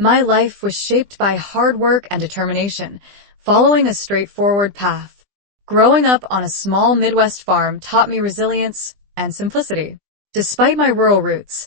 My life was shaped by hard work and determination, following a straightforward path. Growing up on a small Midwest farm taught me resilience and simplicity. Despite my rural roots,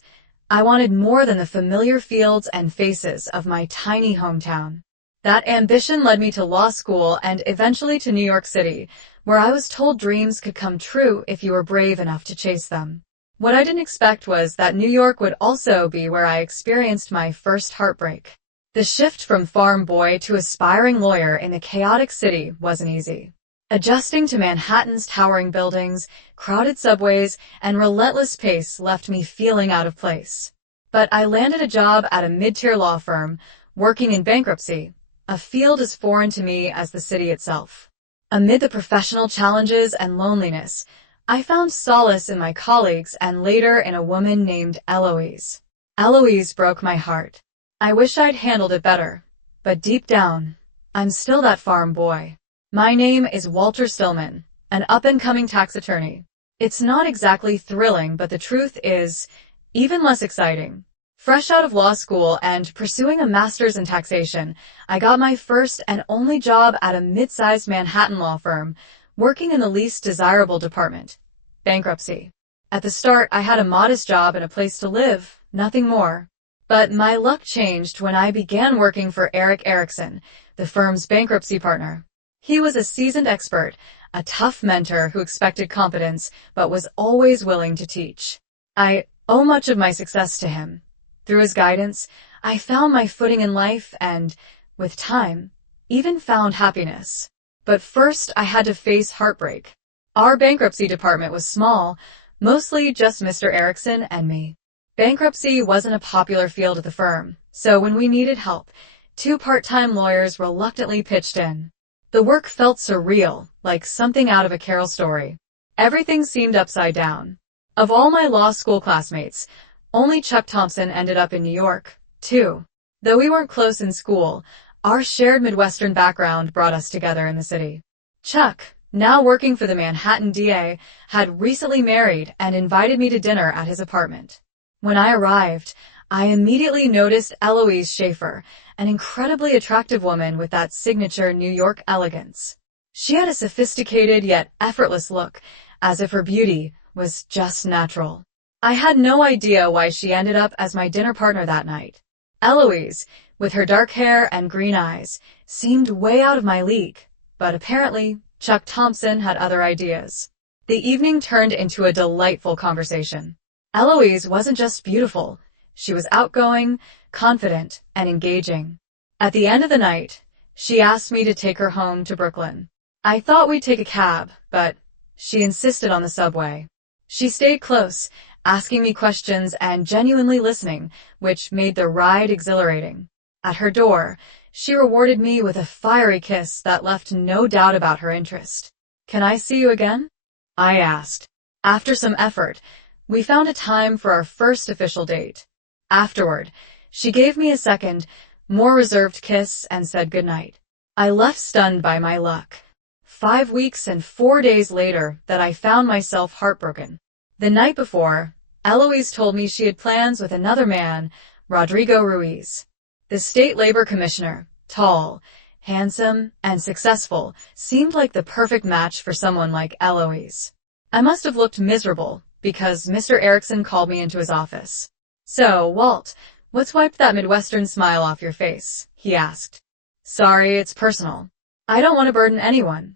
I wanted more than the familiar fields and faces of my tiny hometown. That ambition led me to law school and eventually to New York City, where I was told dreams could come true if you were brave enough to chase them. What I didn't expect was that New York would also be where I experienced my first heartbreak. The shift from farm boy to aspiring lawyer in the chaotic city wasn't easy. Adjusting to Manhattan's towering buildings, crowded subways, and relentless pace left me feeling out of place. But I landed a job at a mid-tier law firm, working in bankruptcy, a field as foreign to me as the city itself. Amid the professional challenges and loneliness, I found solace in my colleagues and later in a woman named Eloise. Eloise broke my heart. I wish I'd handled it better, but deep down, I'm still that farm boy. My name is Walter Stillman, an up-and-coming tax attorney. It's not exactly thrilling, but the truth is even less exciting. Fresh out of law school and pursuing a master's in taxation, I got my first and only job at a mid-sized Manhattan law firm, working in the least desirable department, bankruptcy. At the start, I had a modest job and a place to live, nothing more. But my luck changed when I began working for Eric Erickson, the firm's bankruptcy partner. He was a seasoned expert, a tough mentor who expected competence but was always willing to teach. I owe much of my success to him. Through his guidance, I found my footing in life and, with time, even found happiness. But first, I had to face heartbreak. Our bankruptcy department was small, mostly just Mr. Erickson and me. Bankruptcy wasn't a popular field at the firm, so when we needed help, 2 part-time lawyers reluctantly pitched in. The work felt surreal, like something out of a Carol story. Everything seemed upside down. Of all my law school classmates, only Chuck Thompson ended up in New York, too. Though we weren't close in school, our shared Midwestern background brought us together in the city. Chuck, now working for the Manhattan DA, had recently married and invited me to dinner at his apartment. When I arrived, I immediately noticed Eloise Schaefer, an incredibly attractive woman with that signature New York elegance. She had a sophisticated yet effortless look, as if her beauty was just natural. I had no idea why she ended up as my dinner partner that night. Eloise, with her dark hair and green eyes, seemed way out of my league, but apparently Chuck Thompson had other ideas. The evening turned into a delightful conversation. Eloise wasn't just beautiful, she was outgoing, confident, and engaging. At the end of the night, she asked me to take her home to Brooklyn. I thought we'd take a cab, but she insisted on the subway. She stayed close, asking me questions and genuinely listening, which made the ride exhilarating. At her door, she rewarded me with a fiery kiss that left no doubt about her interest. "Can I see you again?" I asked. After some effort, we found a time for our first official date. Afterward, she gave me a second, more reserved kiss and said goodnight. I left stunned by my luck. 5 weeks and 4 days later that I found myself heartbroken. The night before, Eloise told me she had plans with another man, Rodrigo Ruiz. The state labor commissioner, tall, handsome, and successful, seemed like the perfect match for someone like Eloise. I must have looked miserable, because Mr. Erickson called me into his office. "So, Walt, what's wiped that Midwestern smile off your face?" he asked. "Sorry, it's personal. I don't want to burden anyone,"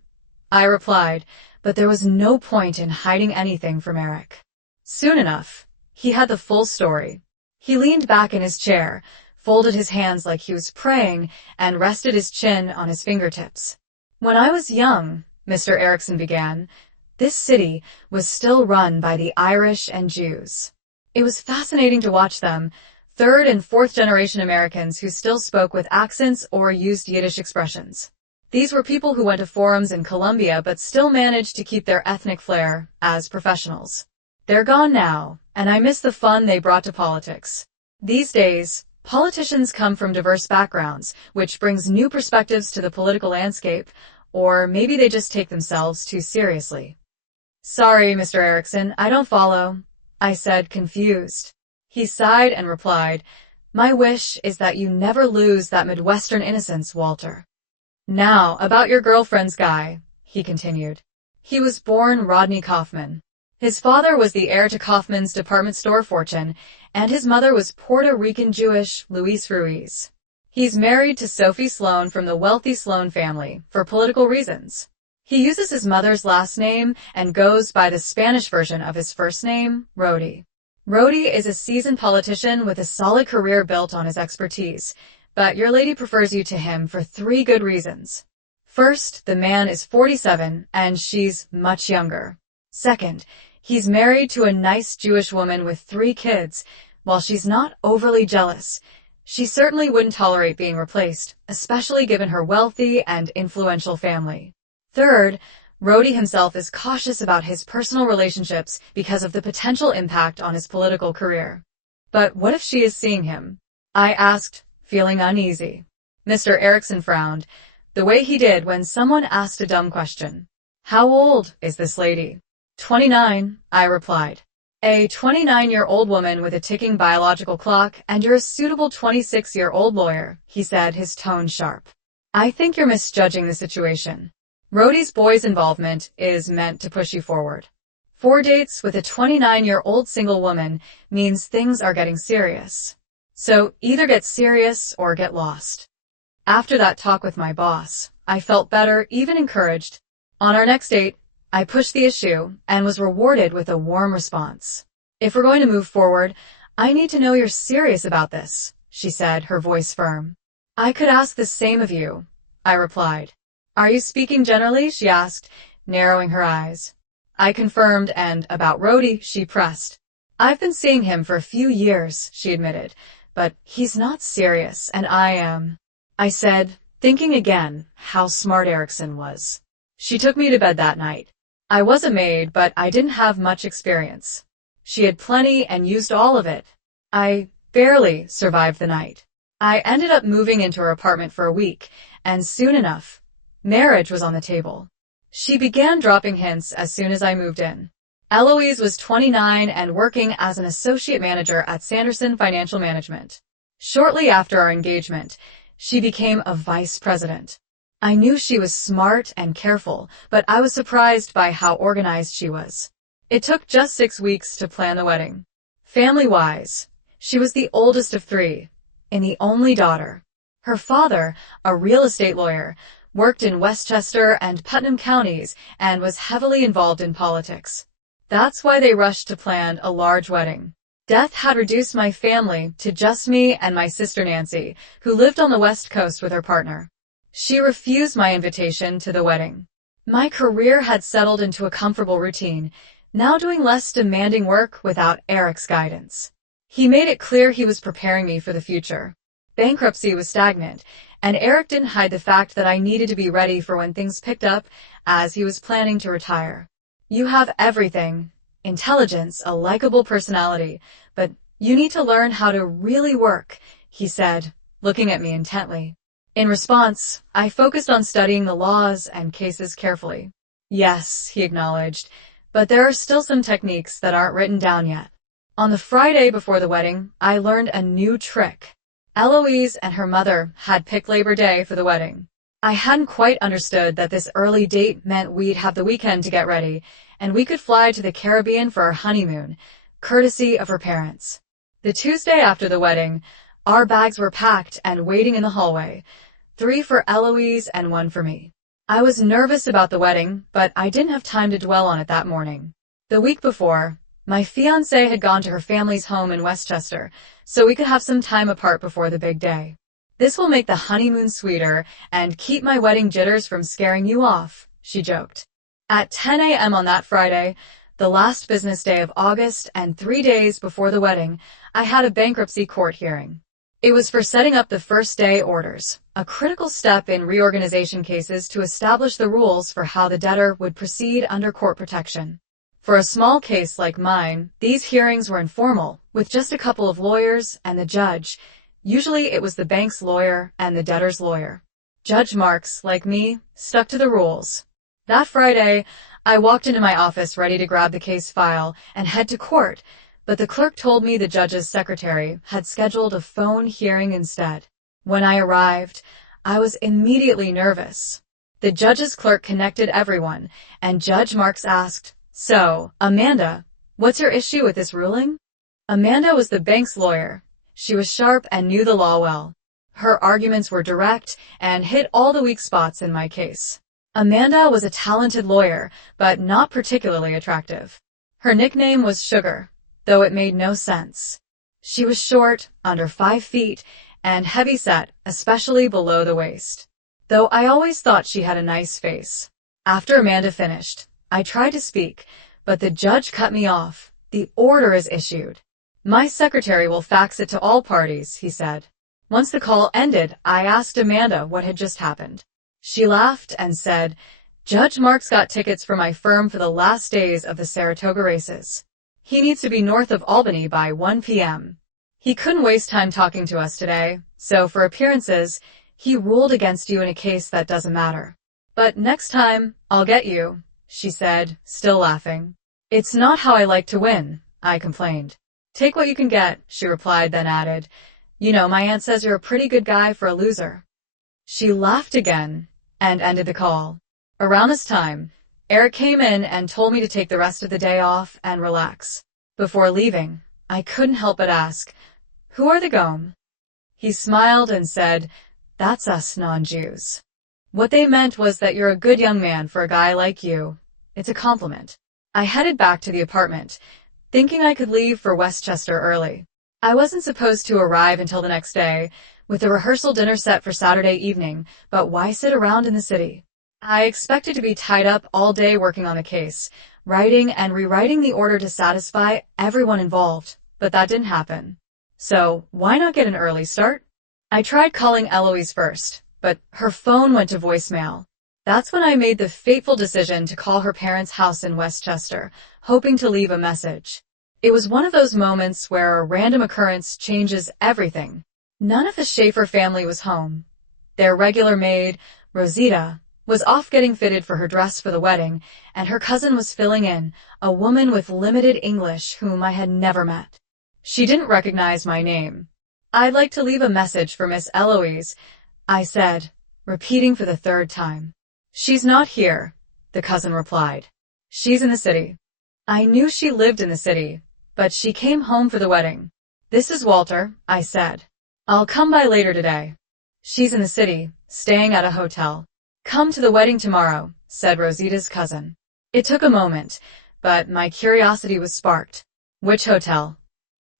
I replied, but there was no point in hiding anything from Eric. Soon enough, he had the full story. He leaned back in his chair, folded his hands like he was praying, and rested his chin on his fingertips. "When I was young," Mr. Erickson began, "this city was still run by the Irish and Jews. It was fascinating to watch them, 3rd and 4th generation Americans who still spoke with accents or used Yiddish expressions. These were people who went to forums in Columbia but still managed to keep their ethnic flair as professionals. They're gone now, and I miss the fun they brought to politics. These days, politicians come from diverse backgrounds, which brings new perspectives to the political landscape, or maybe they just take themselves too seriously." "Sorry, Mr. Erickson, I don't follow," I said, confused. He sighed and replied, My wish is that you never lose that Midwestern innocence, Walter. Now, about your girlfriend's guy, he continued. He was born Rodney Kaufman. His father was the heir to Kaufman's department store fortune, and his mother was Puerto Rican Jewish Luis Ruiz. He's married to Sophie Sloan from the wealthy Sloan family, for political reasons. He uses his mother's last name and goes by the Spanish version of his first name, Rody. Rody is a seasoned politician with a solid career built on his expertise, but your lady prefers you to him for 3 good reasons. First, the man is 47 and she's much younger. Second, he's married to a nice Jewish woman with 3 kids. While she's not overly jealous, she certainly wouldn't tolerate being replaced, especially given her wealthy and influential family. Third, Rody himself is cautious about his personal relationships because of the potential impact on his political career. But what if she is seeing him? I asked, feeling uneasy. Mr. Erickson frowned, the way he did when someone asked a dumb question. How old is this lady? 29, I replied. A 29-year-old woman with a ticking biological clock, and you're a suitable 26-year-old lawyer, he said, his tone sharp. I think you're misjudging the situation. Rody's boy's involvement is meant to push you forward. 4 dates with a 29-year-old single woman means things are getting serious. So either get serious or get lost. After that talk with my boss, I felt better, even encouraged. On our next date, I pushed the issue and was rewarded with a warm response. If we're going to move forward, I need to know you're serious about this, she said, her voice firm. I could ask the same of you, I replied. Are you speaking generally? She asked, narrowing her eyes. I confirmed, and about Rody, she pressed. I've been seeing him for a few years, she admitted, but he's not serious, and I am. I said, thinking again how smart Erickson was. She took me to bed that night. I was a maid, but I didn't have much experience. She had plenty and used all of it. I barely survived the night. I ended up moving into her apartment for a week, and soon enough, marriage was on the table. She began dropping hints as soon as I moved in. Eloise was 29 and working as an associate manager at Sanderson Financial Management. Shortly after our engagement, she became a vice president. I knew she was smart and careful, but I was surprised by how organized she was. It took just 6 weeks to plan the wedding. Family-wise, she was the oldest of 3, and the only daughter. Her father, a real estate lawyer, worked in Westchester and Putnam counties and was heavily involved in politics. That's why they rushed to plan a large wedding. Death had reduced my family to just me and my sister Nancy, who lived on the West Coast with her partner. She refused my invitation to the wedding. My career had settled into a comfortable routine, now doing less demanding work without Eric's guidance. He made it clear he was preparing me for the future. Bankruptcy was stagnant, and Eric didn't hide the fact that I needed to be ready for when things picked up, as he was planning to retire. You have everything. Intelligence, a likable personality, but you need to learn how to really work, he said, looking at me intently. In response, I focused on studying the laws and cases carefully. Yes, he acknowledged, but there are still some techniques that aren't written down yet. On the Friday before the wedding, I learned a new trick. Eloise and her mother had picked Labor Day for the wedding. I hadn't quite understood that this early date meant we'd have the weekend to get ready, and we could fly to the Caribbean for our honeymoon, courtesy of her parents. The Tuesday after the wedding, our bags were packed and waiting in the hallway, 3 for Eloise and 1 for me. I was nervous about the wedding, but I didn't have time to dwell on it that morning. The week before, my fiancé had gone to her family's home in Westchester, so we could have some time apart before the big day. This will make the honeymoon sweeter and keep my wedding jitters from scaring you off, she joked. At 10 a.m. on that Friday, the last business day of August and 3 days before the wedding, I had a bankruptcy court hearing. It was for setting up the first day orders, a critical step in reorganization cases to establish the rules for how the debtor would proceed under court protection. For a small case like mine, these hearings were informal, with just a couple of lawyers and the judge. Usually it was the bank's lawyer and the debtor's lawyer. Judge Marks, like me, stuck to the rules. That Friday, I walked into my office ready to grab the case file and head to court, but the clerk told me the judge's secretary had scheduled a phone hearing instead. When I arrived, I was immediately nervous. The judge's clerk connected everyone, and Judge Marks asked, "So, Amanda, what's your issue with this ruling?" Amanda was the bank's lawyer. She was sharp and knew the law well. Her arguments were direct and hit all the weak spots in my case. Amanda was a talented lawyer, but not particularly attractive. Her nickname was Sugar, though it made no sense. She was short, under 5 feet, and heavy-set, especially below the waist. Though I always thought she had a nice face. After Amanda finished, I tried to speak, but the judge cut me off. "The order is issued. My secretary will fax it to all parties," he said. Once the call ended, I asked Amanda what had just happened. She laughed and said, "Judge Marks got tickets for my firm for the last days of the Saratoga races. He needs to be north of Albany by 1 p.m. He couldn't waste time talking to us today, so for appearances, he ruled against you in a case that doesn't matter. But next time, I'll get you," she said, still laughing. "It's not how I like to win," I complained. "Take what you can get," she replied, then added, "You know, my aunt says you're a pretty good guy for a loser." She laughed again and ended the call. Around this time, Eric came in and told me to take the rest of the day off and relax. Before leaving, I couldn't help but ask, "Who are the Gom?" He smiled and said, "That's us non-Jews." What they meant was that you're a good young man for a guy like you. It's a compliment. I headed back to the apartment, thinking I could leave for Westchester early. I wasn't supposed to arrive until the next day, with the rehearsal dinner set for Saturday evening, but why sit around in the city? I expected to be tied up all day working on the case, writing and rewriting the order to satisfy everyone involved, but that didn't happen. So, why not get an early start? I tried calling Eloise first, but her phone went to voicemail. That's when I made the fateful decision to call her parents' house in Westchester, hoping to leave a message. It was one of those moments where a random occurrence changes everything. None of the Schaefer family was home. Their regular maid, Rosita, was off getting fitted for her dress for the wedding, and her cousin was filling in, a woman with limited English whom I had never met. She didn't recognize my name. "I'd like to leave a message for Miss Eloise," I said, repeating for the 3rd time. "She's not here," the cousin replied. "She's in the city." I knew she lived in the city, but she came home for the wedding. "This is Walter," I said. "I'll come by later today." "She's in the city, staying at a hotel." "Come to the wedding tomorrow," said Rosita's cousin. It took a moment, but my curiosity was sparked. "Which hotel?"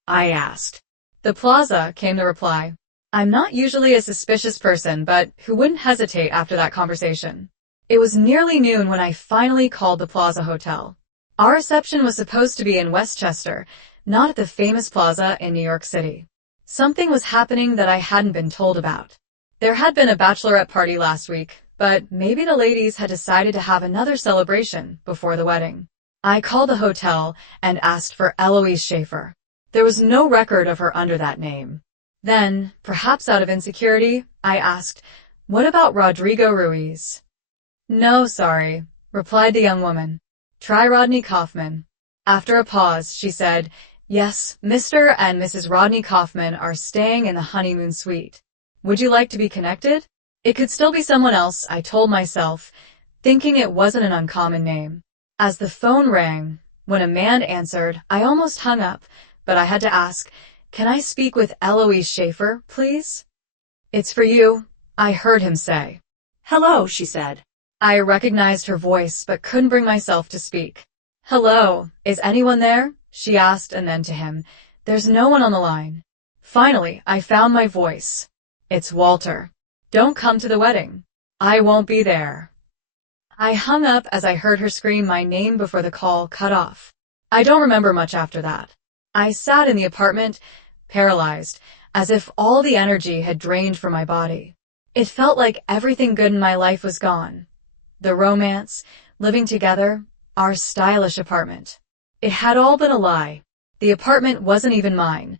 I asked. "The Plaza," came the reply. I'm not usually a suspicious person, but who wouldn't hesitate after that conversation? It was nearly noon when I finally called the Plaza Hotel. Our reception was supposed to be in Westchester, not at the famous Plaza in New York City. Something was happening that I hadn't been told about. There had been a bachelorette party last week, but maybe the ladies had decided to have another celebration before the wedding. I called the hotel and asked for Eloise Schaefer. There was no record of her under that name. Then, perhaps out of insecurity, I asked, "What about Rodrigo Ruiz?" "No, sorry," replied the young woman. "Try Rodney Kaufman." After a pause, she said, "Yes, Mr. and Mrs. Rodney Kaufman are staying in the honeymoon suite. Would you like to be connected?" It could still be someone else, I told myself, thinking it wasn't an uncommon name. As the phone rang, when a man answered, I almost hung up, but I had to ask, "Can I speak with Eloise Schaefer, please?" "It's for you," I heard him say. "Hello," she said. I recognized her voice, but couldn't bring myself to speak. "Hello, is anyone there?" she asked, and then to him, "There's no one on the line." Finally, I found my voice. "It's Walter. Don't come to the wedding. I won't be there." I hung up as I heard her scream my name before the call cut off. I don't remember much after that. I sat in the apartment, paralyzed, as if all the energy had drained from my body. It felt like everything good in my life was gone. The romance, living together, our stylish apartment. It had all been a lie. The apartment wasn't even mine.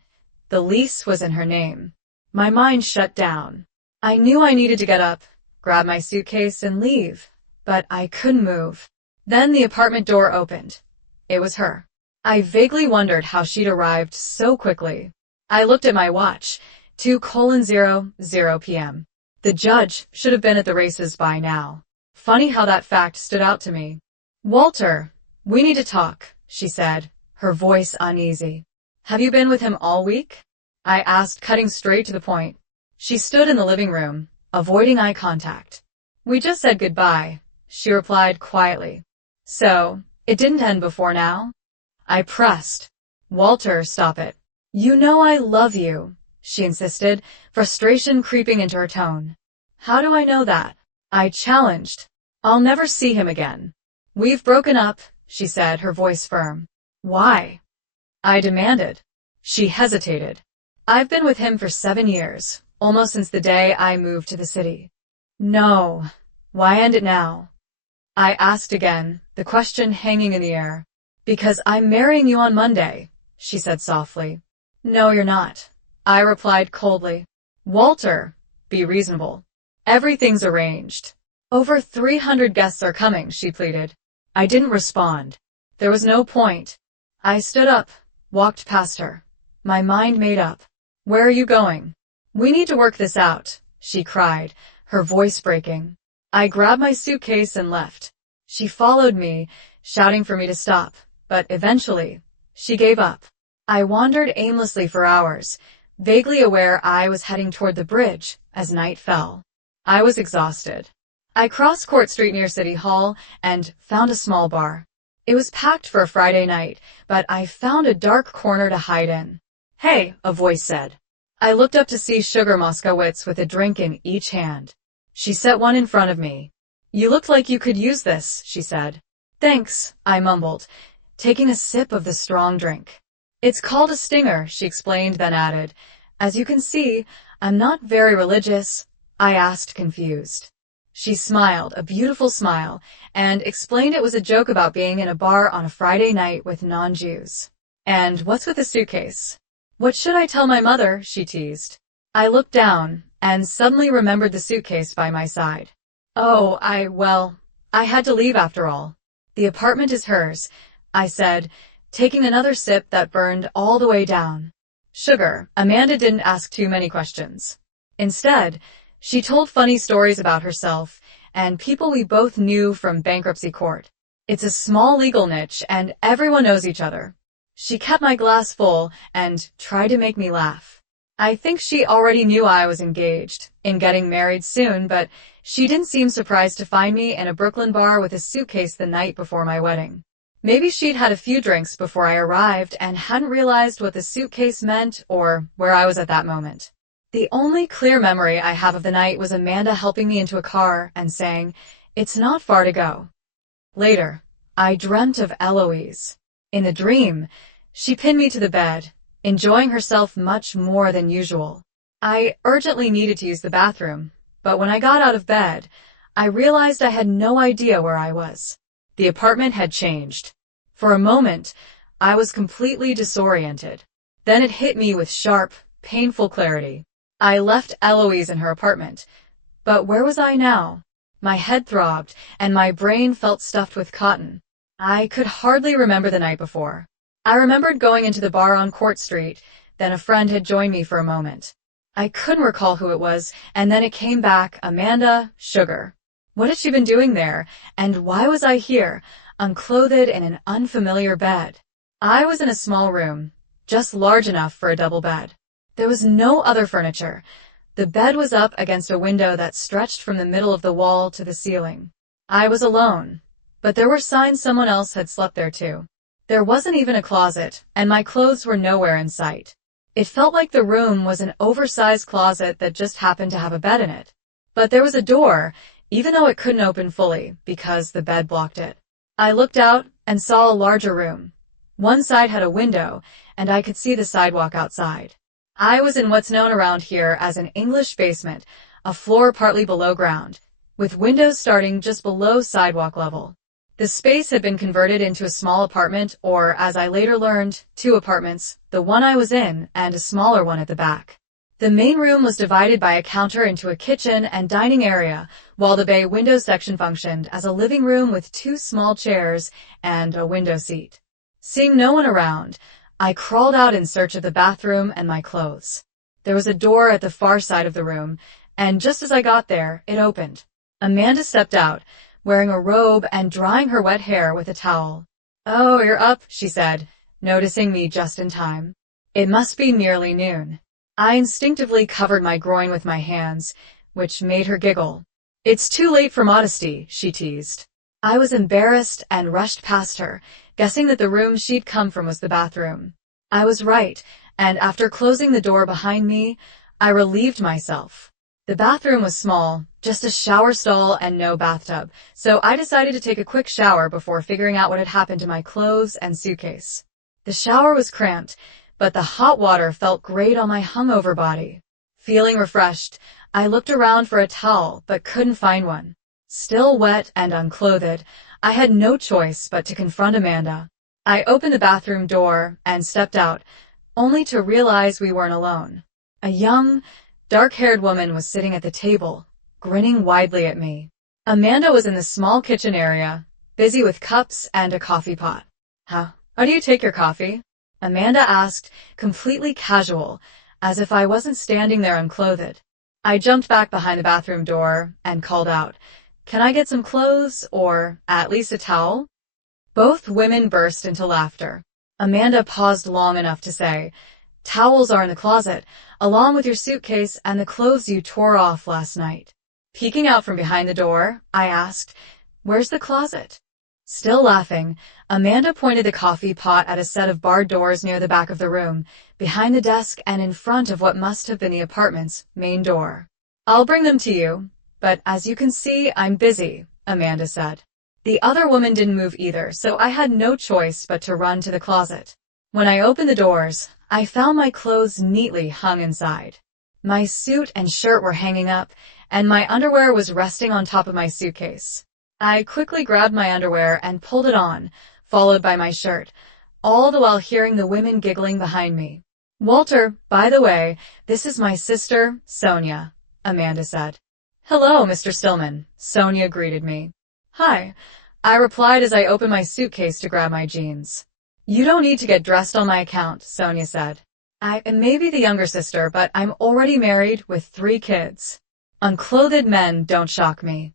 The lease was in her name. My mind shut down. I knew I needed to get up, grab my suitcase, and leave, but I couldn't move. Then the apartment door opened. It was her. I vaguely wondered how she'd arrived so quickly. I looked at my watch. 2:00 p.m. The judge should have been at the races by now. Funny how that fact stood out to me. "Walter, we need to talk," she said, her voice uneasy. "Have you been with him all week?" I asked, cutting straight to the point. She stood in the living room, avoiding eye contact. "We just said goodbye," she replied quietly. "So, it didn't end before now?" I pressed. "Walter, stop it. You know I love you," she insisted, frustration creeping into her tone. "How do I know that?" I challenged. "I'll never see him again." "We've broken up," she said, her voice firm. "Why?" I demanded. She hesitated. "I've been with him for 7 years, almost since the day I moved to the city." "No. Why end it now?" I asked again, the question hanging in the air. "Because I'm marrying you on Monday," she said softly. "No, you're not," I replied coldly. "Walter, be reasonable. Everything's arranged." "Over 300 guests are coming," she pleaded. I didn't respond. There was no point. I stood up, walked past her. My mind made up. "Where are you going?" "We need to work this out," she cried, her voice breaking. I grabbed my suitcase and left. She followed me, shouting for me to stop, but eventually, she gave up. I wandered aimlessly for hours, vaguely aware I was heading toward the bridge as night fell. I was exhausted. I crossed Court Street near City Hall and found a small bar. It was packed for a Friday night, but I found a dark corner to hide in. "Hey," a voice said. I looked up to see Sugar Moskowitz with a drink in each hand. She set one in front of me. "You looked like you could use this," she said. "Thanks," I mumbled, taking a sip of the strong drink. "It's called a stinger," she explained, then added, "As you can see, I'm not very religious." I asked, confused. She smiled, a beautiful smile, and explained it was a joke about being in a bar on a Friday night with non-Jews. "And what's with the suitcase?" "What should I tell my mother?" she teased. I looked down, and suddenly remembered the suitcase by my side. "Oh, I had to leave after all. The apartment is hers," I said, taking another sip that burned all the way down. Sugar, Amanda didn't ask too many questions. Instead, she told funny stories about herself and people we both knew from bankruptcy court. It's a small legal niche and everyone knows each other. She kept my glass full and tried to make me laugh. I think she already knew I was engaged, in getting married soon, but she didn't seem surprised to find me in a Brooklyn bar with a suitcase the night before my wedding. Maybe she'd had a few drinks before I arrived and hadn't realized what the suitcase meant or where I was at that moment. The only clear memory I have of the night was Amanda helping me into a car and saying, "It's not far to go." Later, I dreamt of Eloise. In the dream, she pinned me to the bed, enjoying herself much more than usual. I urgently needed to use the bathroom, but when I got out of bed, I realized I had no idea where I was. The apartment had changed. For a moment, I was completely disoriented. Then it hit me with sharp, painful clarity. I left Eloise in her apartment. But where was I now? My head throbbed, and my brain felt stuffed with cotton. I could hardly remember the night before. I remembered going into the bar on Court Street, then a friend had joined me for a moment. I couldn't recall who it was, and then it came back, Amanda, Sugar. What had she been doing there, and why was I here, unclothed in an unfamiliar bed? I was in a small room, just large enough for a double bed. There was no other furniture. The bed was up against a window that stretched from the middle of the wall to the ceiling. I was alone, but there were signs someone else had slept there too. There wasn't even a closet, and my clothes were nowhere in sight. It felt like the room was an oversized closet that just happened to have a bed in it. But there was a door, even though it couldn't open fully because the bed blocked it. I looked out and saw a larger room. One side had a window, and I could see the sidewalk outside. I was in what's known around here as an English basement, a floor partly below ground, with windows starting just below sidewalk level. The space had been converted into a small apartment, or, as I later learned, 2 apartments, the one I was in and a smaller one at the back. The main room was divided by a counter into a kitchen and dining area, while the bay window section functioned as a living room with 2 small chairs and a window seat. Seeing no one around, I crawled out in search of the bathroom and my clothes. There was a door at the far side of the room, and just as I got there, it opened. Amanda stepped out, wearing a robe and drying her wet hair with a towel. "Oh, you're up," she said, noticing me just in time. It must be nearly noon. I instinctively covered my groin with my hands, which made her giggle. "It's too late for modesty," she teased. I was embarrassed and rushed past her, guessing that the room she'd come from was the bathroom. I was right, and after closing the door behind me, I relieved myself. The bathroom was small, just a shower stall and no bathtub, so I decided to take a quick shower before figuring out what had happened to my clothes and suitcase. The shower was cramped, but the hot water felt great on my hungover body. Feeling refreshed, I looked around for a towel but couldn't find one. Still wet and unclothed, I had no choice but to confront Amanda. I opened the bathroom door and stepped out, only to realize we weren't alone. A young, dark-haired woman was sitting at the table, grinning widely at me. Amanda was in the small kitchen area, busy with cups and a coffee pot. "How do you take your coffee?" Amanda asked, completely casual, as if I wasn't standing there unclothed. I jumped back behind the bathroom door and called out, "Can I get some clothes, or at least a towel?" Both women burst into laughter. Amanda paused long enough to say, "Towels are in the closet, along with your suitcase and the clothes you tore off last night." Peeking out from behind the door, I asked, "Where's the closet?" Still laughing, Amanda pointed the coffee pot at a set of barred doors near the back of the room, behind the desk and in front of what must have been the apartment's main door. "I'll bring them to you, but as you can see, I'm busy," Amanda said. The other woman didn't move either, so I had no choice but to run to the closet. When I opened the doors, I found my clothes neatly hung inside. My suit and shirt were hanging up, and my underwear was resting on top of my suitcase. I quickly grabbed my underwear and pulled it on, followed by my shirt, all the while hearing the women giggling behind me. "Walter, by the way, this is my sister, Sonia," Amanda said. "Hello, Mr. Stillman," Sonia greeted me. "Hi," I replied as I opened my suitcase to grab my jeans. "You don't need to get dressed on my account," Sonia said. "I may be the younger sister, but I'm already married with 3 kids. Unclothed men don't shock me."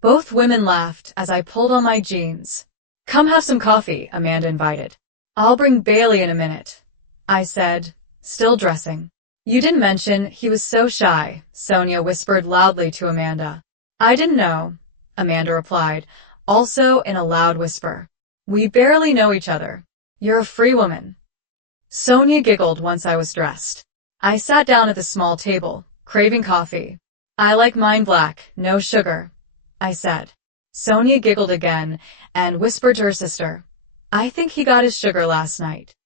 Both women laughed as I pulled on my jeans. "Come have some coffee," Amanda invited. "I'll bring Bailey in a minute," I said, still dressing. "You didn't mention he was so shy," Sonia whispered loudly to Amanda. "I didn't know," Amanda replied, also in a loud whisper. "We barely know each other. You're a free woman." Sonia giggled once I was dressed. I sat down at the small table, craving coffee. "I like mine black, no sugar," I said. Sonia giggled again and whispered to her sister, "I think he got his sugar last night."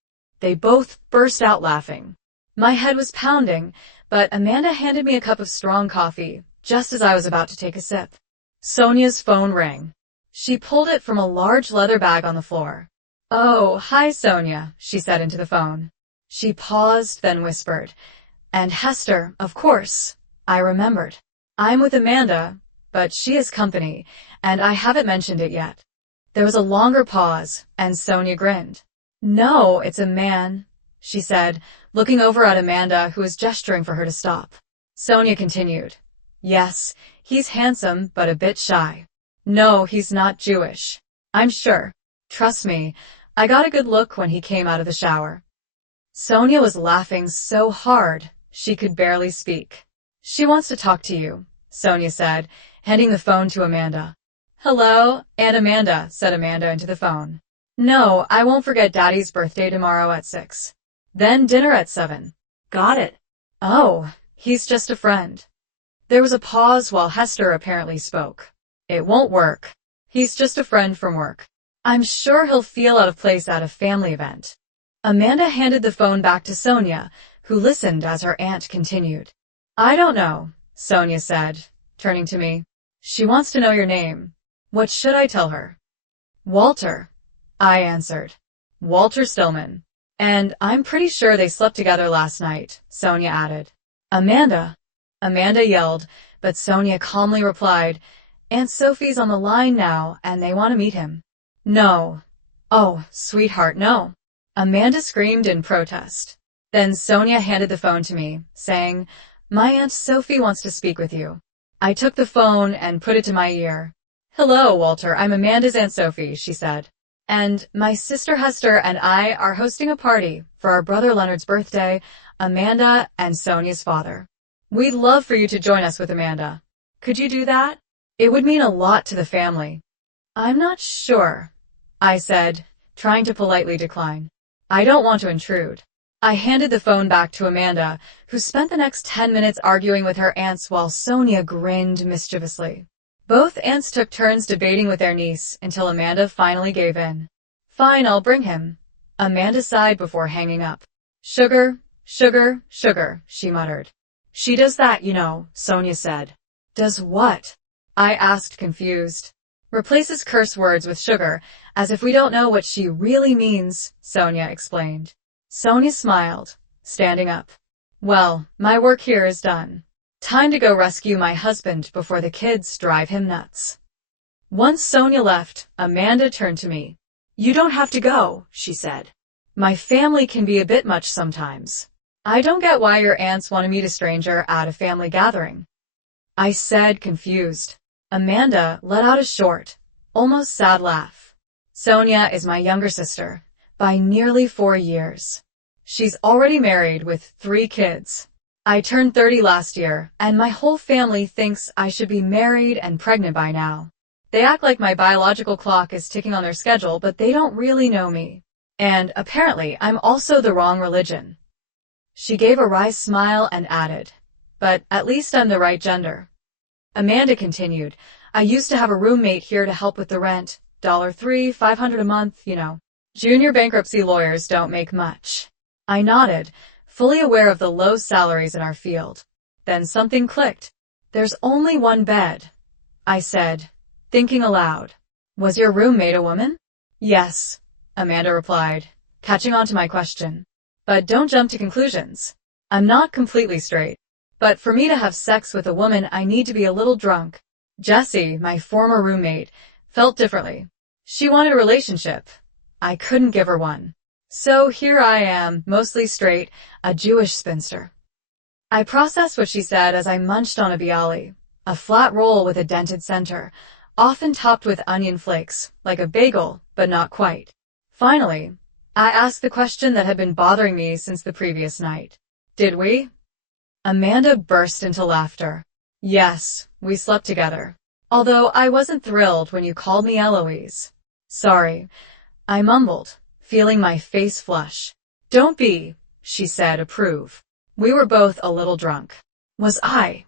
They both burst out laughing. My head was pounding, but Amanda handed me a cup of strong coffee just as I was about to take a sip. Sonia's phone rang. She pulled it from a large leather bag on the floor. "Oh, hi, Sonia," she said into the phone. She paused, then whispered, "And Hester, of course." I remembered. "I'm with Amanda, but she has company, and I haven't mentioned it yet." There was a longer pause, and Sonia grinned. "No, it's a man," she said, looking over at Amanda, who was gesturing for her to stop. Sonia continued, "Yes, he's handsome, but a bit shy. No, he's not Jewish. I'm sure. Trust me, I got a good look when he came out of the shower." Sonia was laughing so hard, she could barely speak. "She wants to talk to you," Sonia said, handing the phone to Amanda. "Hello, Aunt Amanda," said Amanda into the phone. "No, I won't forget Daddy's birthday tomorrow at 6. Then dinner at 7. Got it." "Oh, he's just a friend." There was a pause while Hester apparently spoke. "It won't work. He's just a friend from work. I'm sure he'll feel out of place at a family event." Amanda handed the phone back to Sonia, who listened as her aunt continued. "I don't know," Sonia said, turning to me. "She wants to know your name. What should I tell her?" "Walter," I answered. "Walter Stillman. And I'm pretty sure they slept together last night," Sonia added. "Amanda," Amanda yelled, but Sonia calmly replied, "Aunt Sophie's on the line now, and they want to meet him." "No," Oh, sweetheart, no. Amanda screamed in protest. Then Sonia handed the phone to me, saying, "My Aunt Sophie wants to speak with you." I took the phone and put it to my ear. "Hello, Walter, I'm Amanda's Aunt Sophie," she said. "And my sister Hester and I are hosting a party for our brother Leonard's birthday, Amanda and Sonia's father. We'd love for you to join us with Amanda. Could you do that? It would mean a lot to the family." "I'm not sure," I said, trying to politely decline. "I don't want to intrude." I handed the phone back to Amanda, who spent the next 10 minutes arguing with her aunts while Sonia grinned mischievously. Both aunts took turns debating with their niece until Amanda finally gave in. "Fine, I'll bring him." Amanda sighed before hanging up. "Sugar, sugar, sugar," she muttered. "She does that, you know," Sonia said. "Does what?" I asked, confused. "Replaces curse words with sugar, as if we don't know what she really means," Sonia explained. Sonia smiled, standing up. "Well, my work here is done. Time to go rescue my husband before the kids drive him nuts." Once Sonia left, Amanda turned to me. "You don't have to go," she said. "My family can be a bit much sometimes. I don't get why your aunts want to meet a stranger at a family gathering," I said, confused. Amanda let out a short, almost sad laugh. "Sonia is my younger sister, by nearly 4 years. She's already married with 3 kids. I turned 30 last year, and my whole family thinks I should be married and pregnant by now. They act like my biological clock is ticking on their schedule, but they don't really know me. And apparently, I'm also the wrong religion." She gave a wry smile and added, "But at least I'm the right gender." Amanda continued, "I used to have a roommate here to help with the rent, $3, $500 a month, you know. Junior bankruptcy lawyers don't make much." I nodded, fully aware of the low salaries in our field. Then something clicked. "There's only one bed," I said, thinking aloud. "Was your roommate a woman?" "Yes," Amanda replied, catching on to my question. "But don't jump to conclusions. I'm not completely straight. But for me to have sex with a woman, I need to be a little drunk." Jessie, my former roommate, felt differently. She wanted a relationship. I couldn't give her one. So here I am, mostly straight, a Jewish spinster. I processed what she said as I munched on a bialy, a flat roll with a dented center, often topped with onion flakes, like a bagel, but not quite. Finally, I asked the question that had been bothering me since the previous night. "Did we?" Amanda burst into laughter. "Yes, we slept together. Although I wasn't thrilled when you called me Eloise." "Sorry," I mumbled, feeling my face flush. "Don't be," she said, approve. We were both a little drunk. "Was I?"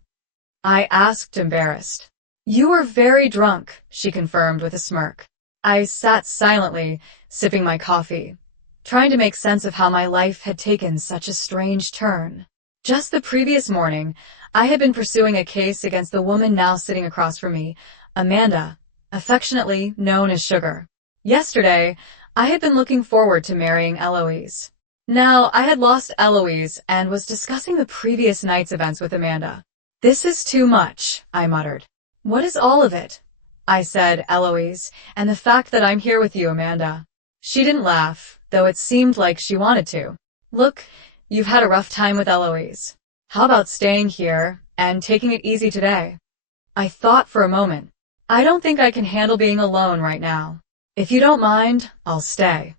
I asked, embarrassed. "You were very drunk," she confirmed with a smirk. I sat silently, sipping my coffee, trying to make sense of how my life had taken such a strange turn. Just the previous morning, I had been pursuing a case against the woman now sitting across from me, Amanda, affectionately known as Sugar. Yesterday, I had been looking forward to marrying Eloise. Now, I had lost Eloise and was discussing the previous night's events with Amanda. "This is too much," I muttered. "What is all of it?" I said, "Eloise, and the fact that I'm here with you, Amanda." She didn't laugh, though it seemed like she wanted to. "Look, you've had a rough time with Eloise. How about staying here and taking it easy today?" I thought for a moment. "I don't think I can handle being alone right now. If you don't mind, I'll stay."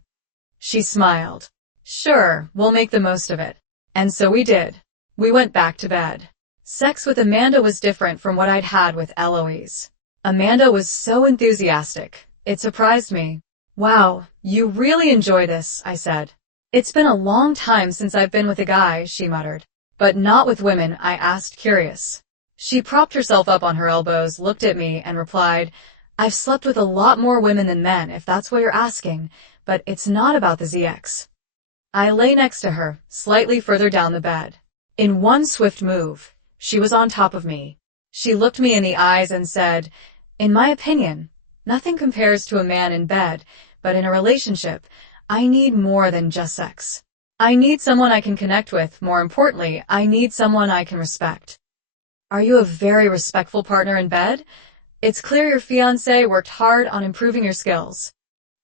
She smiled. "Sure, we'll make the most of it." And so we did. We went back to bed. Sex with Amanda was different from what I'd had with Eloise. Amanda was so enthusiastic. It surprised me. "Wow, you really enjoy this," I said. "It's been a long time since I've been with a guy," she muttered. "But not with women?" I asked, curious. She propped herself up on her elbows, looked at me, and replied, "I've slept with a lot more women than men, if that's what you're asking, but it's not about the ZX." I lay next to her, slightly further down the bed. In one swift move, she was on top of me. She looked me in the eyes and said, "In my opinion, nothing compares to a man in bed, but in a relationship, I need more than just sex. I need someone I can connect with. More importantly, I need someone I can respect." "Are you a very respectful partner in bed? It's clear your fiancé worked hard on improving your skills."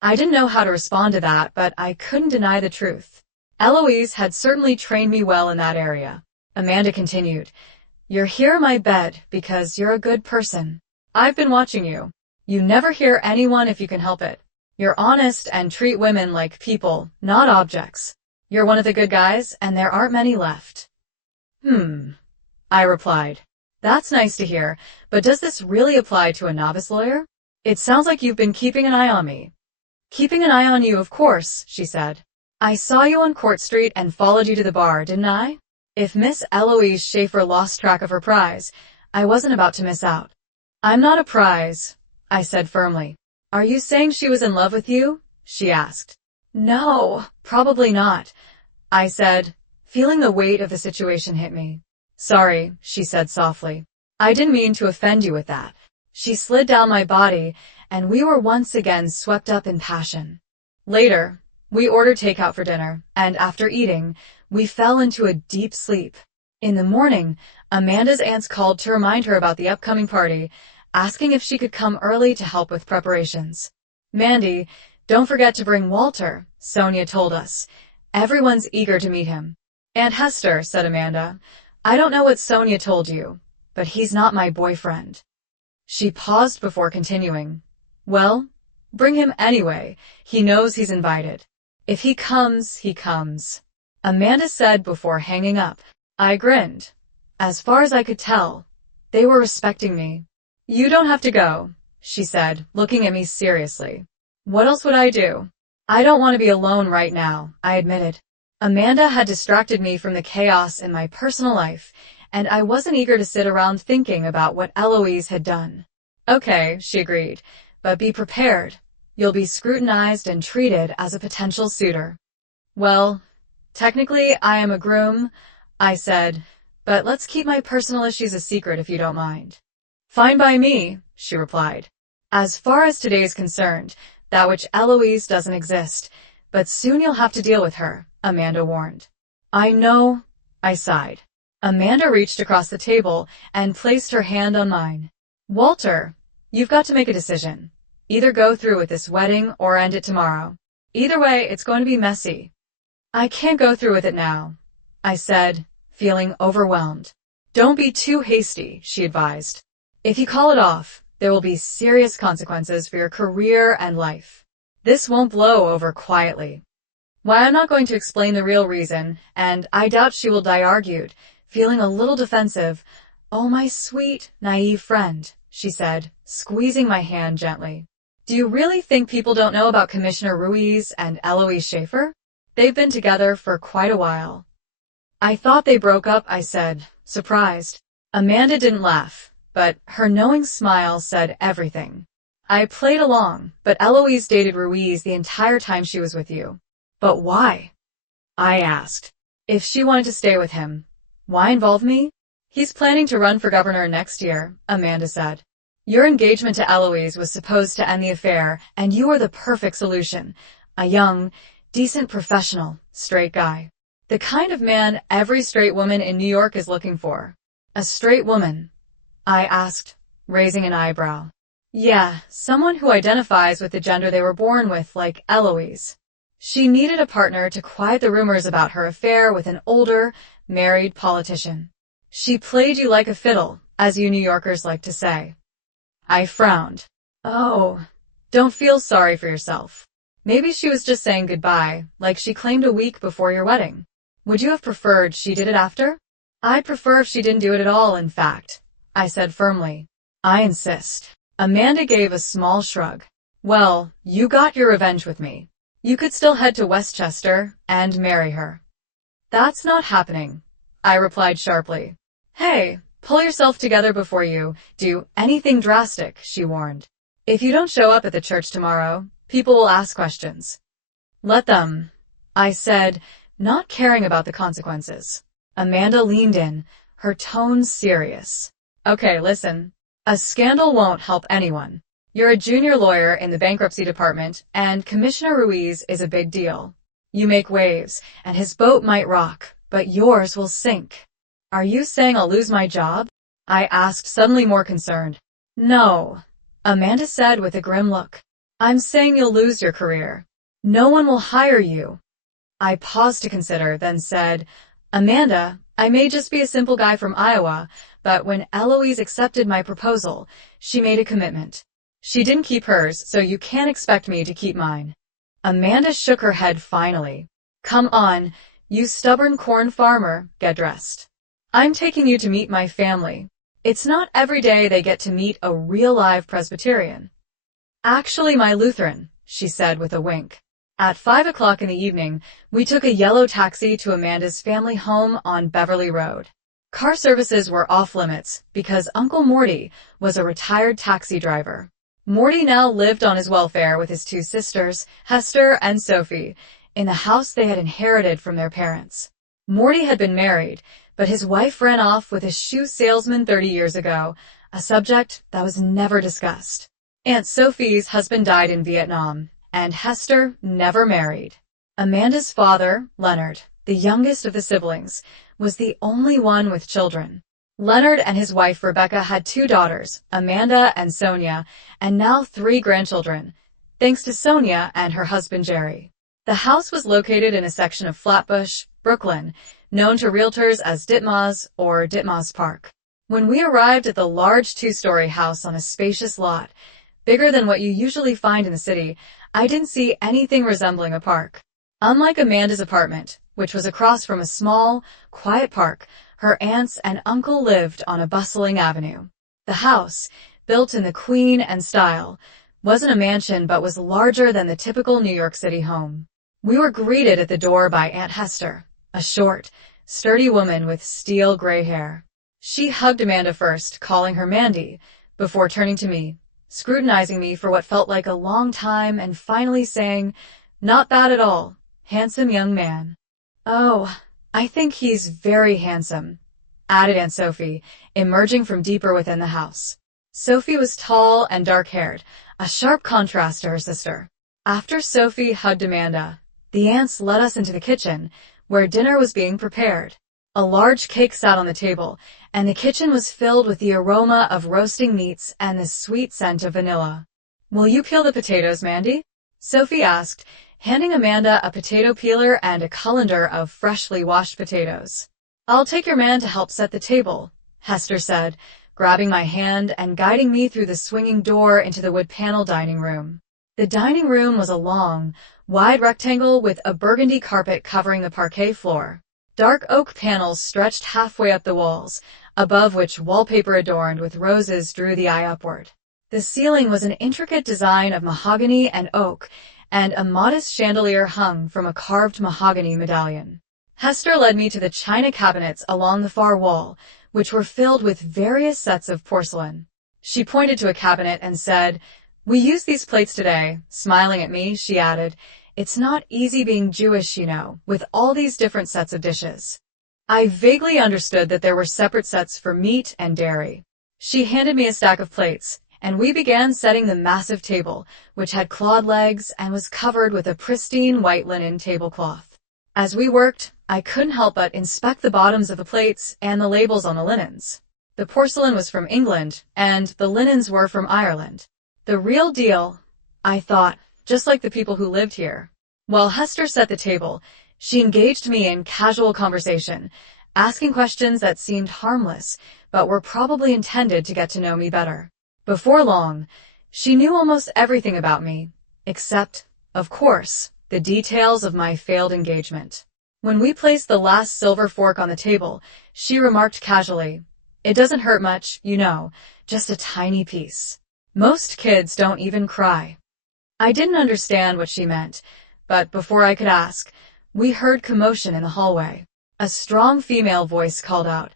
I didn't know how to respond to that, but I couldn't deny the truth. Eloise had certainly trained me well in that area. Amanda continued, "You're here in my bed because you're a good person. I've been watching you. You never hear anyone if you can help it. You're honest and treat women like people, not objects. You're one of the good guys, and there aren't many left." I replied. "That's nice to hear, but does this really apply to a novice lawyer? It sounds like you've been keeping an eye on me." "Keeping an eye on you, of course," she said. "I saw you on Court Street and followed you to the bar, didn't I?" If Miss Eloise Schaefer lost track of her prize, I wasn't about to miss out. "I'm not a prize," I said firmly. "Are you saying she was in love with you?" she asked. "No, probably not," I said, feeling the weight of the situation hit me. "Sorry," she said softly. "I didn't mean to offend you with that." She slid down my body, and we were once again swept up in passion. Later, we ordered takeout for dinner, and after eating, we fell into a deep sleep. In the morning, Amanda's aunts called to remind her about the upcoming party, asking if she could come early to help with preparations. "Mandy, don't forget to bring Walter," Sonia told us. "Everyone's eager to meet him." "Aunt Hester," said Amanda, "I don't know what Sonia told you, but he's not my boyfriend." She paused before continuing. "Well, bring him anyway. He knows he's invited. If he comes, he comes," Amanda said before hanging up. I grinned. As far as I could tell, they were respecting me. "You don't have to go," she said, looking at me seriously. "What else would I do?" "I don't want to be alone right now," I admitted. Amanda had distracted me from the chaos in my personal life, and I wasn't eager to sit around thinking about what Eloise had done. "Okay," she agreed, "but be prepared. You'll be scrutinized and treated as a potential suitor." "Well, technically I am a groom," I said, "but let's keep my personal issues a secret if you don't mind." "Fine by me," she replied. "As far as today's concerned, that which Eloise doesn't exist, but soon you'll have to deal with her," Amanda warned. "I know," I sighed. Amanda reached across the table and placed her hand on mine. "Walter, you've got to make a decision. Either go through with this wedding or end it tomorrow. Either way, it's going to be messy." "I can't go through with it now," I said, feeling overwhelmed. "Don't be too hasty," she advised. "If you call it off, there will be serious consequences for your career and life. This won't blow over quietly." Why, I'm not going to explain the real reason, and I doubt she will, I argued, feeling a little defensive. "Oh, my sweet, naive friend," she said, squeezing my hand gently. "Do you really think people don't know about Commissioner Ruiz and Eloise Schaefer? They've been together for quite a while." "I thought they broke up," I said, surprised. Amanda didn't laugh, but her knowing smile said everything. "I played along, but Eloise dated Ruiz the entire time she was with you." "But why?" I asked. "If she wanted to stay with him, why involve me?" "He's planning to run for governor next year," Amanda said. "Your engagement to Eloise was supposed to end the affair, and you are the perfect solution. A young, decent professional, straight guy. The kind of man every straight woman in New York is looking for." "A straight woman?" I asked, raising an eyebrow. "Yeah, someone who identifies with the gender they were born with, like Eloise. She needed a partner to quiet the rumors about her affair with an older, married politician. She played you like a fiddle, as you New Yorkers like to say." I frowned. "Oh, don't feel sorry for yourself. Maybe she was just saying goodbye, like she claimed a week before your wedding. Would you have preferred she did it after?" "I'd prefer if she didn't do it at all, in fact," I said firmly. "I insist." Amanda gave a small shrug. "Well, you got your revenge with me. You could still head to Westchester and marry her." "That's not happening," I replied sharply. "Hey, pull yourself together before you do anything drastic," she warned. "If you don't show up at the church tomorrow, people will ask questions." "Let them," I said, not caring about the consequences. Amanda leaned in, her tone serious. "Okay, listen. A scandal won't help anyone. You're a junior lawyer in the bankruptcy department, and Commissioner Ruiz is a big deal. You make waves, and his boat might rock, but yours will sink." "Are you saying I'll lose my job?" I asked, suddenly more concerned. "No," Amanda said with a grim look. I'm saying you'll lose your career. No one will hire you. I paused to consider, then said, Amanda, I may just be a simple guy from Iowa, but when Eloise accepted my proposal, she made a commitment. She didn't keep hers, so you can't expect me to keep mine. Amanda shook her head finally. Come on, you stubborn corn farmer, get dressed. I'm taking you to meet my family. It's not every day they get to meet a real live Presbyterian. Actually, my Lutheran, she said with a wink. At 5 o'clock in the evening, we took a yellow taxi to Amanda's family home on Beverly Road. Car services were off limits because Uncle Morty was a retired taxi driver. Morty now lived on his welfare with his two sisters, Hester and Sophie, in the house they had inherited from their parents. Morty had been married, but his wife ran off with a shoe salesman 30 years ago, a subject that was never discussed. Aunt Sophie's husband died in Vietnam, and Hester never married. Amanda's father, Leonard, the youngest of the siblings, was the only one with children. Leonard and his wife Rebecca had 2 daughters, Amanda and Sonia, and now 3 grandchildren, thanks to Sonia and her husband Jerry. The house was located in a section of Flatbush, Brooklyn, known to realtors as Ditmas or Ditmas Park. When we arrived at the large 2-story house on a spacious lot, bigger than what you usually find in the city, I didn't see anything resembling a park. Unlike Amanda's apartment, which was across from a small, quiet park, her aunts and uncle lived on a bustling avenue. The house, built in the Queen Anne style, wasn't a mansion but was larger than the typical New York City home. We were greeted at the door by Aunt Hester, a short, sturdy woman with steel gray hair. She hugged Amanda first, calling her Mandy, before turning to me, scrutinizing me for what felt like a long time and finally saying, "Not bad at all, handsome young man." "Oh, I think he's very handsome," added Aunt Sophie, emerging from deeper within the house. Sophie was tall and dark-haired, a sharp contrast to her sister. After Sophie hugged Amanda, the aunts led us into the kitchen, where dinner was being prepared. A large cake sat on the table, and the kitchen was filled with the aroma of roasting meats and the sweet scent of vanilla. "Will you peel the potatoes, Mandy?" Sophie asked, handing Amanda a potato peeler and a colander of freshly washed potatoes. "I'll take your man to help set the table," Hester said, grabbing my hand and guiding me through the swinging door into the wood-paneled dining room. The dining room was a long, wide rectangle with a burgundy carpet covering the parquet floor. Dark oak panels stretched halfway up the walls, above which wallpaper adorned with roses drew the eye upward. The ceiling was an intricate design of mahogany and oak, and a modest chandelier hung from a carved mahogany medallion. Hester led me to the china cabinets along the far wall, which were filled with various sets of porcelain. She pointed to a cabinet and said, "We use these plates today." Smiling at me, she added, "It's not easy being Jewish, you know, with all these different sets of dishes." I vaguely understood that there were separate sets for meat and dairy. She handed me a stack of plates, and we began setting the massive table, which had clawed legs and was covered with a pristine white linen tablecloth. As we worked, I couldn't help but inspect the bottoms of the plates and the labels on the linens. The porcelain was from England, and the linens were from Ireland. The real deal, I thought, just like the people who lived here. While Hester set the table, she engaged me in casual conversation, asking questions that seemed harmless, but were probably intended to get to know me better. Before long, she knew almost everything about me, except, of course, the details of my failed engagement. When we placed the last silver fork on the table, she remarked casually, "It doesn't hurt much, you know, just a tiny piece. Most kids don't even cry." I didn't understand what she meant, but before I could ask, we heard commotion in the hallway. A strong female voice called out,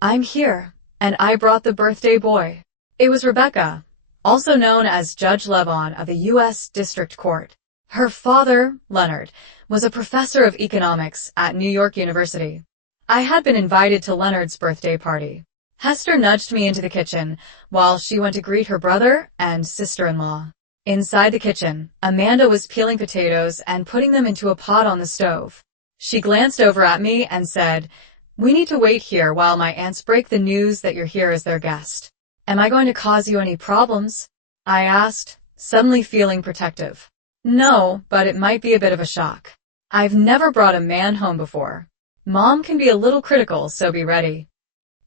"I'm here, and I brought the birthday boy." It was Rebecca, also known as Judge Levon of the U.S. District Court. Her father, Leonard, was a professor of economics at New York University. I had been invited to Leonard's birthday party. Hester nudged me into the kitchen while she went to greet her brother and sister-in-law. Inside the kitchen, Amanda was peeling potatoes and putting them into a pot on the stove. She glanced over at me and said, "We need to wait here while my aunts break the news that you're here as their guest." "Am I going to cause you any problems?" I asked, suddenly feeling protective. No, but it might be a bit of a shock. I've never brought a man home before. Mom can be a little critical, so be ready.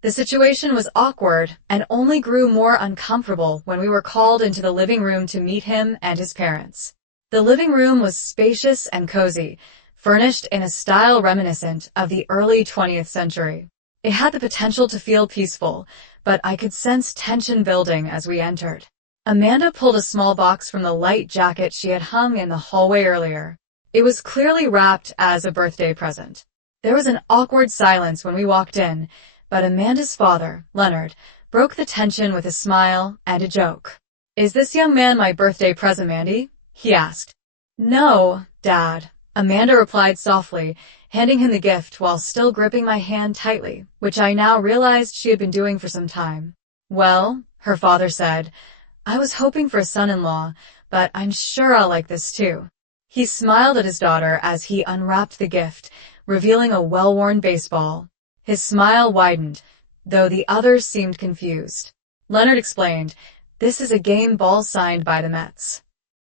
The situation was awkward and only grew more uncomfortable when we were called into the living room to meet him and his parents. The living room was spacious and cozy, furnished in a style reminiscent of the early 20th century. It had the potential to feel peaceful, but I could sense tension building as we entered. Amanda pulled a small box from the light jacket she had hung in the hallway earlier. It was clearly wrapped as a birthday present. There was an awkward silence when we walked in, but Amanda's father, Leonard, broke the tension with a smile and a joke. "Is this young man my birthday present, Mandy?" he asked. "No, Dad," Amanda replied softly, handing him the gift while still gripping my hand tightly, which I now realized she had been doing for some time. "Well," her father said, "I was hoping for a son-in-law, but I'm sure I'll like this too." He smiled at his daughter as he unwrapped the gift, revealing a well-worn baseball. His smile widened, though the others seemed confused. Leonard explained, "This is a game ball signed by the Mets."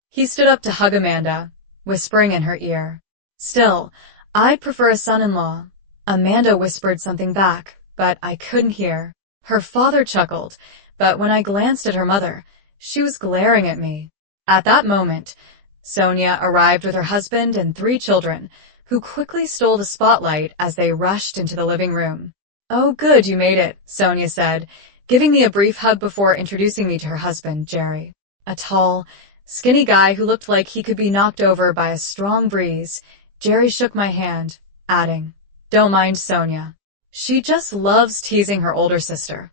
He stood up to hug Amanda, whispering in her ear. "Still, I'd prefer a son-in-law." Amanda whispered something back, but I couldn't hear. Her father chuckled, but when I glanced at her mother, she was glaring at me. At that moment, Sonia arrived with her husband and 3 children, who quickly stole the spotlight as they rushed into the living room. "Oh good, you made it," Sonia said, giving me a brief hug before introducing me to her husband, Jerry. A tall, skinny guy who looked like he could be knocked over by a strong breeze. Jerry shook my hand, adding, "Don't mind Sonia. She just loves teasing her older sister."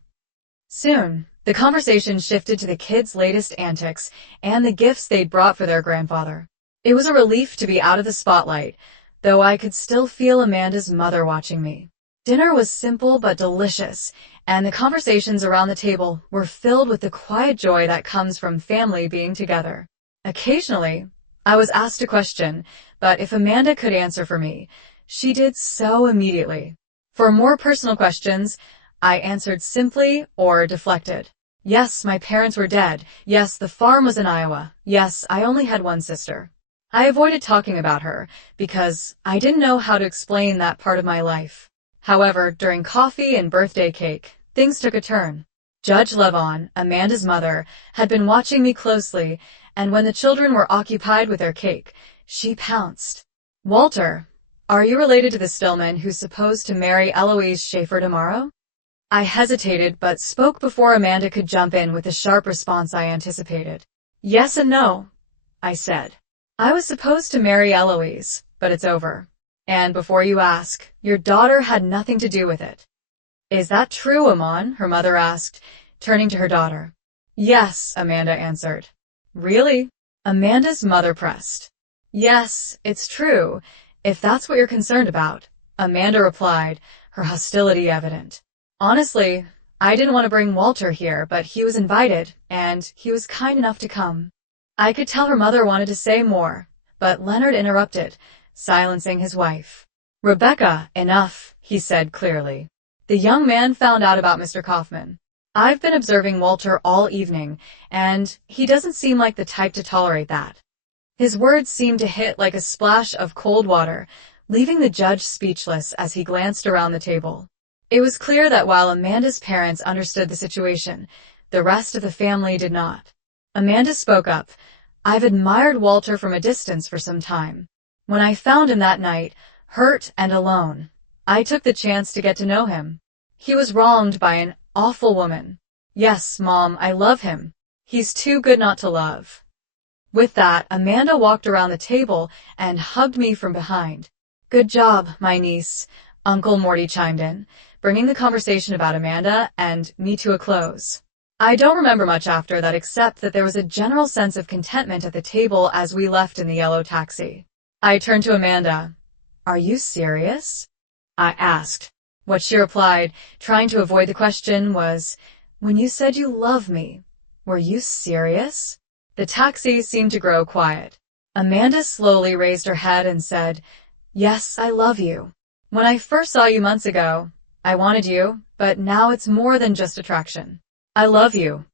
Soon, the conversation shifted to the kids' latest antics and the gifts they'd brought for their grandfather. It was a relief to be out of the spotlight, though I could still feel Amanda's mother watching me. Dinner was simple but delicious, and the conversations around the table were filled with the quiet joy that comes from family being together. Occasionally, I was asked a question, but if Amanda could answer for me, she did so immediately. For more personal questions, I answered simply or deflected. Yes, my parents were dead. Yes, the farm was in Iowa. Yes, I only had one sister. I avoided talking about her because I didn't know how to explain that part of my life. However, during coffee and birthday cake, things took a turn. Judge Levon, Amanda's mother, had been watching me closely, and when the children were occupied with their cake, she pounced. "Walter, are you related to the Stillman who's supposed to marry Eloise Schaefer tomorrow?" I hesitated, but spoke before Amanda could jump in with the sharp response I anticipated. "Yes and no," I said. "I was supposed to marry Eloise, but it's over. And before you ask, your daughter had nothing to do with it." "Is that true, Amon?" her mother asked, turning to her daughter. "Yes," Amanda answered. "Really?" Amanda's mother pressed. "Yes, it's true, if that's what you're concerned about," Amanda replied, her hostility evident. "Honestly, I didn't want to bring Walter here, but he was invited, and he was kind enough to come." I could tell her mother wanted to say more, but Leonard interrupted, silencing his wife. "Rebecca, enough," he said clearly. "The young man found out about Mr. Kaufman. I've been observing Walter all evening, and he doesn't seem like the type to tolerate that." His words seemed to hit like a splash of cold water, leaving the judge speechless as he glanced around the table. It was clear that while Amanda's parents understood the situation, the rest of the family did not. Amanda spoke up. "I've admired Walter from a distance for some time. When I found him that night, hurt and alone, I took the chance to get to know him. He was wronged by an awful woman. Yes, Mom, I love him. He's too good not to love." With that, Amanda walked around the table and hugged me from behind. "Good job, my niece," Uncle Morty chimed in, bringing the conversation about Amanda and me to a close. I don't remember much after that except that there was a general sense of contentment at the table as we left in the yellow taxi. I turned to Amanda. "Are you serious?" I asked. What she replied, trying to avoid the question, was, "When you said you love me, were you serious?" The taxi seemed to grow quiet. Amanda slowly raised her head and said, "Yes, I love you. When I first saw you months ago, I wanted you, but now it's more than just attraction. I love you."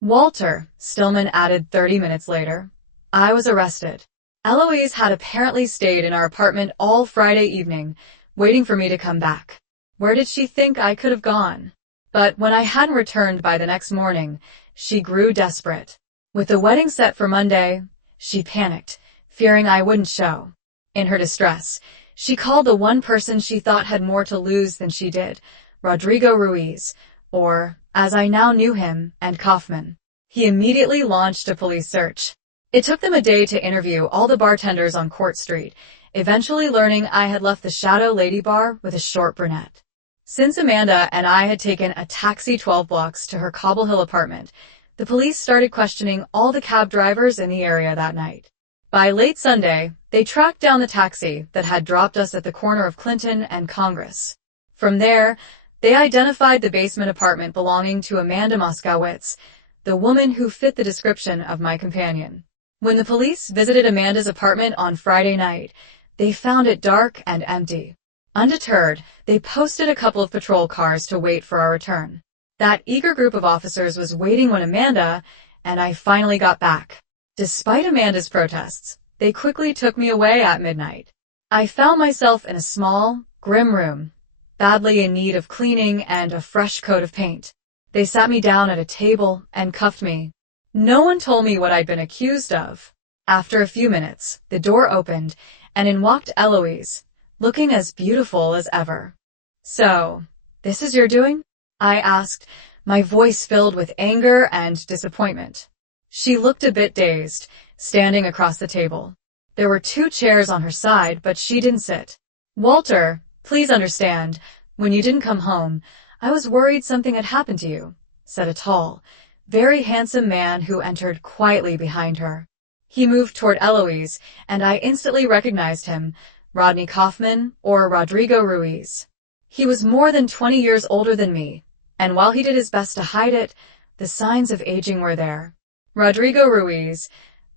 Walter, Stillman added 30 minutes later. I was arrested. Eloise had apparently stayed in our apartment all Friday evening, waiting for me to come back. Where did she think I could have gone? But when I hadn't returned by the next morning, she grew desperate. With the wedding set for Monday, she panicked, fearing I wouldn't show. In her distress, she called the one person she thought had more to lose than she did, Rodrigo Ruiz, or, as I now knew him, and Kaufman. He immediately launched a police search. It took them a day to interview all the bartenders on Court Street, eventually learning I had left the Shadow Lady Bar with a short brunette. Since Amanda and I had taken a taxi 12 blocks to her Cobble Hill apartment, the police started questioning all the cab drivers in the area that night. By late Sunday, they tracked down the taxi that had dropped us at the corner of Clinton and Congress. From there, they identified the basement apartment belonging to Amanda Moskowitz, the woman who fit the description of my companion. When the police visited Amanda's apartment on Friday night, they found it dark and empty. Undeterred, they posted a couple of patrol cars to wait for our return. That eager group of officers was waiting when Amanda and I finally got back. Despite Amanda's protests, they quickly took me away at midnight. I found myself in a small, grim room, badly in need of cleaning and a fresh coat of paint. They sat me down at a table and cuffed me. No one told me what I'd been accused of. After a few minutes, the door opened, and in walked Eloise, looking as beautiful as ever. So, this is your doing? I asked, my voice filled with anger and disappointment. She looked a bit dazed, standing across the table. There were 2 chairs on her side, but she didn't sit. Walter, please understand, when you didn't come home, I was worried something had happened to you, said a tall, very handsome man who entered quietly behind her. He moved toward Eloise, and I instantly recognized him, Rodney Kaufman or Rodrigo Ruiz. He was more than 20 years older than me, and while he did his best to hide it, the signs of aging were there. Rodrigo Ruiz,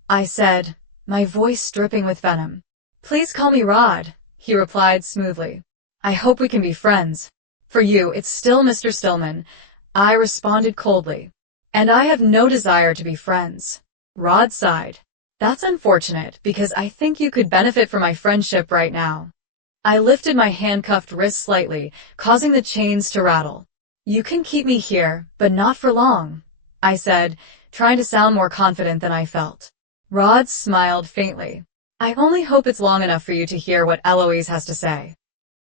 I said, my voice dripping with venom. Please call me Rod, he replied smoothly. I hope we can be friends. For you, it's still Mr. Stillman, I responded coldly. And I have no desire to be friends. Rod sighed. That's unfortunate, because I think you could benefit from my friendship right now. I lifted my handcuffed wrist slightly, causing the chains to rattle. You can keep me here, but not for long, I said, trying to sound more confident than I felt. Rod smiled faintly. I only hope it's long enough for you to hear what Eloise has to say.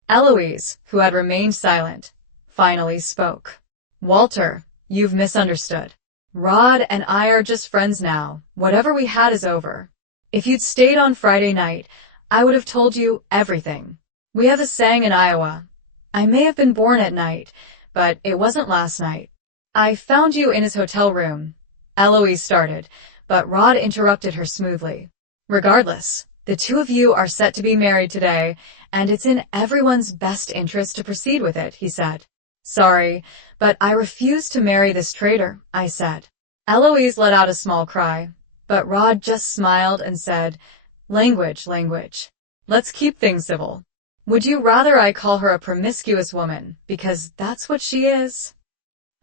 Eloise, who had remained silent, finally spoke. Walter, you've misunderstood. Rod and I are just friends now. Whatever we had is over. If you'd stayed on Friday night, I would have told you everything. We have a saying in Iowa. I may have been born at night, but it wasn't last night. I found you in his hotel room. Eloise started, but Rod interrupted her smoothly. Regardless, the 2 of you are set to be married today, and it's in everyone's best interest to proceed with it, he said. Sorry, but I refuse to marry this traitor, I said. Eloise let out a small cry, but Rod just smiled and said, Language. Let's keep things civil. Would you rather I call her a promiscuous woman, because that's what she is?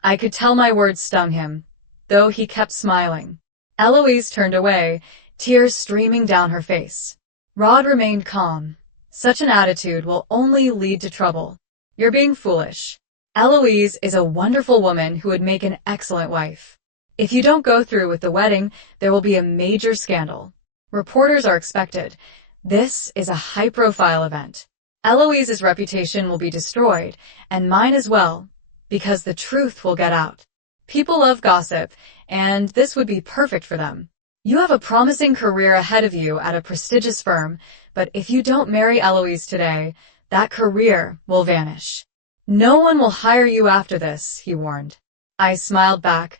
I could tell my words stung him, though he kept smiling. Eloise turned away, tears streaming down her face. Rod remained calm. Such an attitude will only lead to trouble. You're being foolish. Eloise is a wonderful woman who would make an excellent wife. If you don't go through with the wedding, there will be a major scandal. Reporters are expected. This is a high-profile event. Eloise's reputation will be destroyed, and mine as well, because the truth will get out. People love gossip, and this would be perfect for them. You have a promising career ahead of you at a prestigious firm, but if you don't marry Eloise today, that career will vanish. No one will hire you after this, he warned. I smiled back.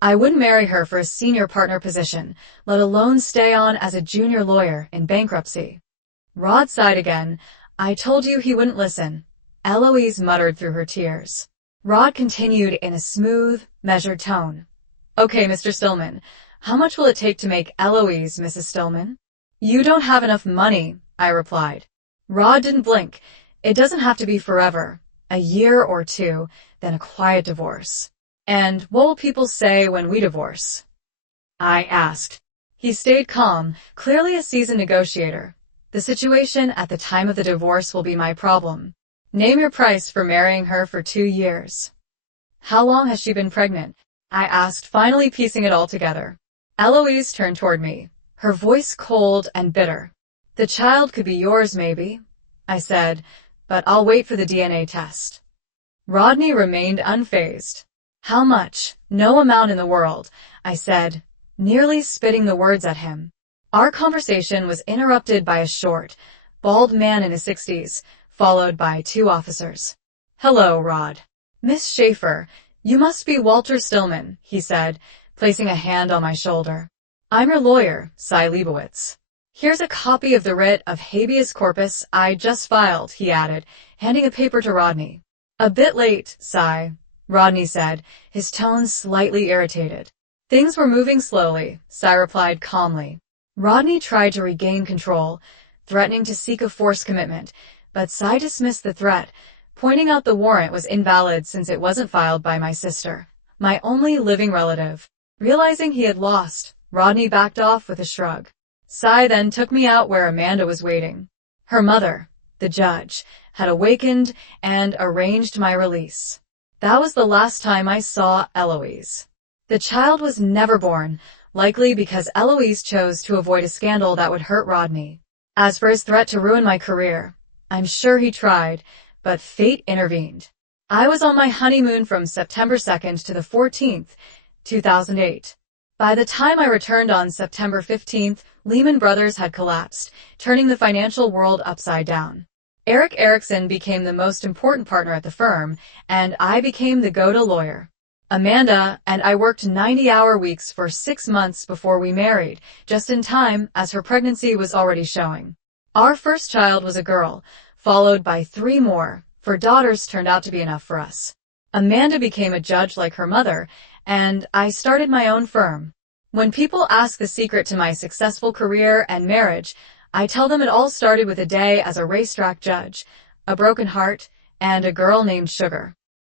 I wouldn't marry her for a senior partner position, let alone stay on as a junior lawyer in bankruptcy. Rod sighed again. I told you he wouldn't listen. Eloise muttered through her tears. Rod continued in a smooth, measured tone. Okay, Mr. Stillman, how much will it take to make Eloise Mrs. Stillman? You don't have enough money, I replied. Rod didn't blink. It doesn't have to be forever. A year or 2, then a quiet divorce. And what will people say when we divorce? I asked. He stayed calm, clearly a seasoned negotiator. The situation at the time of the divorce will be my problem. Name your price for marrying her for 2 years. How long has she been pregnant? I asked, finally piecing it all together. Eloise turned toward me, her voice cold and bitter. The child could be yours, maybe, I said, but I'll wait for the DNA test. Rodney remained unfazed. How much? No amount in the world, I said, nearly spitting the words at him. Our conversation was interrupted by a short, bald man in his 60s, followed by 2 officers. Hello, Rod. Miss Schaefer, you must be Walter Stillman, he said, placing a hand on my shoulder. I'm your lawyer, Cy Leibowitz. Here's a copy of the writ of habeas corpus I just filed, he added, handing a paper to Rodney. A bit late, Cy, Rodney said, his tone slightly irritated. Things were moving slowly, Cy replied calmly. Rodney tried to regain control, threatening to seek a forced commitment, but Cy dismissed the threat, pointing out the warrant was invalid since it wasn't filed by my sister, my only living relative. Realizing he had lost, Rodney backed off with a shrug. Cy then took me out where Amanda was waiting. Her mother, the judge, had awakened and arranged my release. That was the last time I saw Eloise. The child was never born, likely because Eloise chose to avoid a scandal that would hurt Rodney. As for his threat to ruin my career, I'm sure he tried, but fate intervened. I was on my honeymoon from September 2nd to the 14th, 2008. By the time I returned on September 15th, Lehman Brothers had collapsed, turning the financial world upside down. Eric Erickson became the most important partner at the firm, and I became the go-to lawyer. Amanda and I worked 90-hour weeks for 6 months before we married, just in time as her pregnancy was already showing. Our first child was a girl, followed by 3 more, for daughters turned out to be enough for us. Amanda became a judge like her mother, and I started my own firm. When people ask the secret to my successful career and marriage, I tell them it all started with a day as a racetrack judge, a broken heart, and a girl named Sugar.